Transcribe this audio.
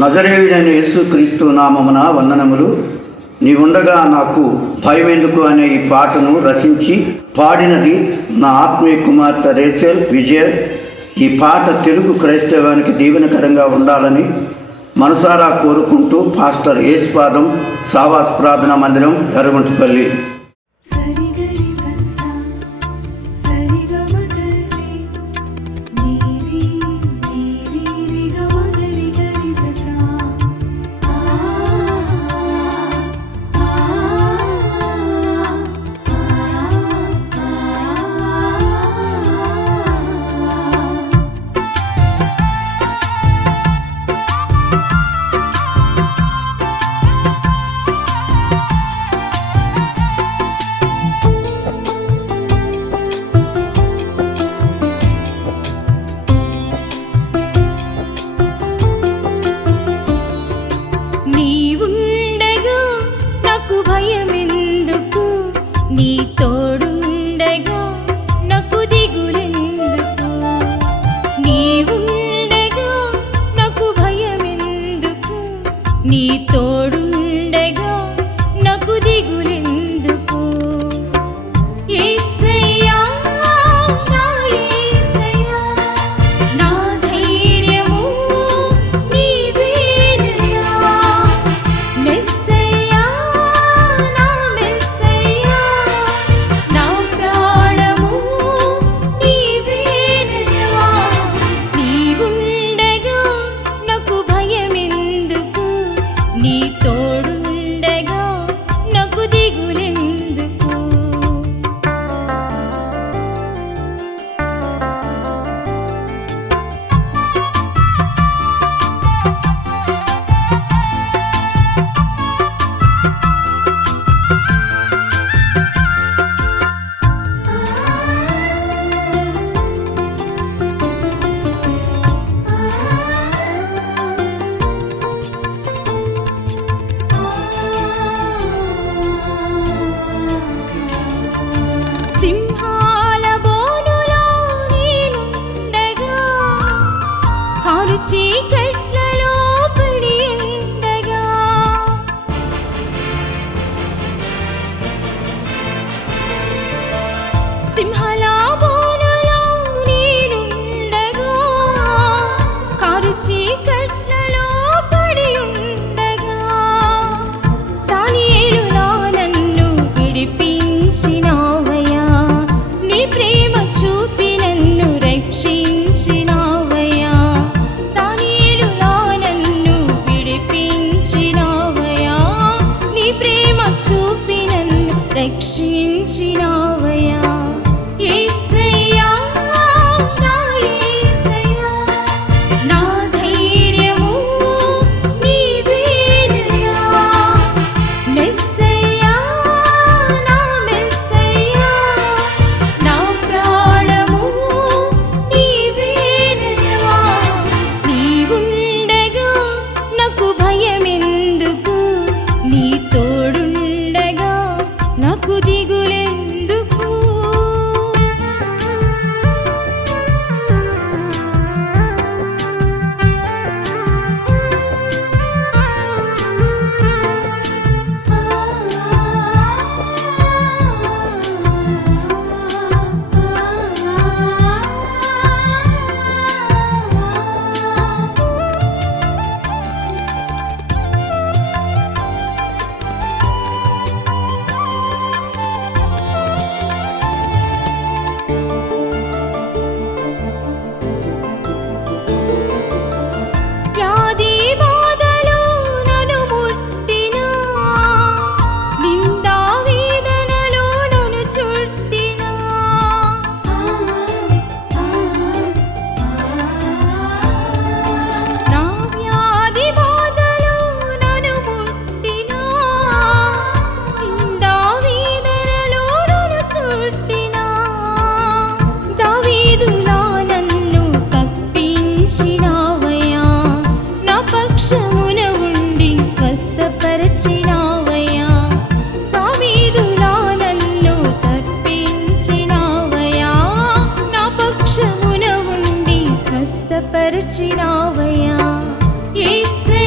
నజరేయుడైన యేసుక్రీస్తు నామమున వందనములు. నీవుండగా నాకు భయమెందుకు అనే ఈ పాటను రచించి పాడినది నా ఆత్మీయ కుమార్తె రేచల్ విజయ్. ఈ పాట తెలుగు క్రైస్తవానికి దీవెనకరంగా ఉండాలని మనసారా కోరుకుంటూ పాస్టర్ యేసుపాదం సావాస్ ప్రార్థనా మందిరం ఎర్రగుంటపల్లి. నీ తోడుండగా నాకు దిగులెందుకు, నీవుండగా నాకు భయమెందుకు, నీ తోడుండగా నాకు దిగులెందుకు. యేసయ్యా నా యేసయ్యా నా ధైర్యము నీవేనయ్యా, మెస్సయ్యా నా మెస్సయ్యా నా ప్రాణము నీవేనయ్యా. నీవుండగా నాకు భయమెందుకు, నీ తోడుండగా నాకు దిగులెందుకు. సింహాల బోనులో నేనుండగా, కారు చీకట్లలో పడి ఉండగా, సింహాల బోనులో నేనుండగా, కారు చీకట్లలో పడి ఉండగా, దానియేలులా నన్ను విడిపించినావయ్యా, నీ ప్రేమ చూపి నన్ను రక్షించినావయ్యా. దానియేలులా నన్ను విడిపించినావయ్యా, నీ ప్రేమ చూపి నన్ను రక్షించినావయ్యా. యేసయ్యా నా యేసయ్యా నా ధైర్యము నీవేనయ్యా, మెస్సయ్యా నా మెస్సయ్యా నా ప్రాణము నీవేనయ్యా. నీవుండగా నాకు భయమెందుకు, నీ తోడుండగా నాకు దిగులెందుకు. వ్యాధి బాధలు నన్ను ముట్టినా, నిందా వేదనలు నన్ను చుట్టినా, నా వ్యాధి బాధలు నన్ను ముట్టినా, నిందా వేదనలు నన్ను చుట్టినా, దావీదులా నన్ను తప్పించినావయ్యా, నా పక్షమున ఉండి స్వస్థపరచినావయ్యా. దావీదులా నన్ను తప్పించినావయ్యా, నా పక్షమున ఉండి స్వస్థపరచినావయ్యా. యేసయ్యా